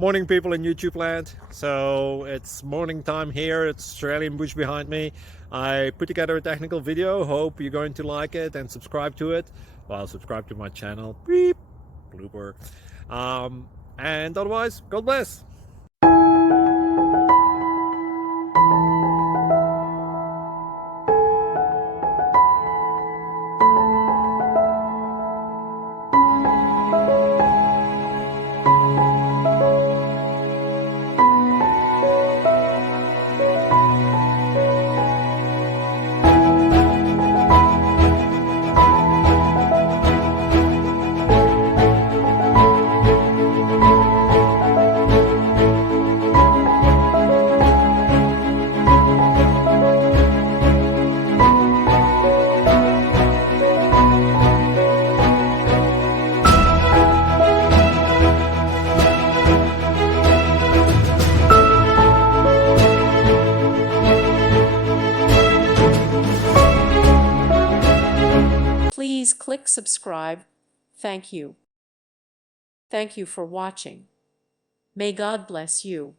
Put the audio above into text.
Morning, people in YouTube land. So it's morning time here. It's Australian bush behind me. I put together a technical video. Hope you're going to like it and subscribe to it. Well, subscribe to my channel. Beep. Blooper. And otherwise, God bless. Please click subscribe. Thank you. Thank you for watching. May God bless you.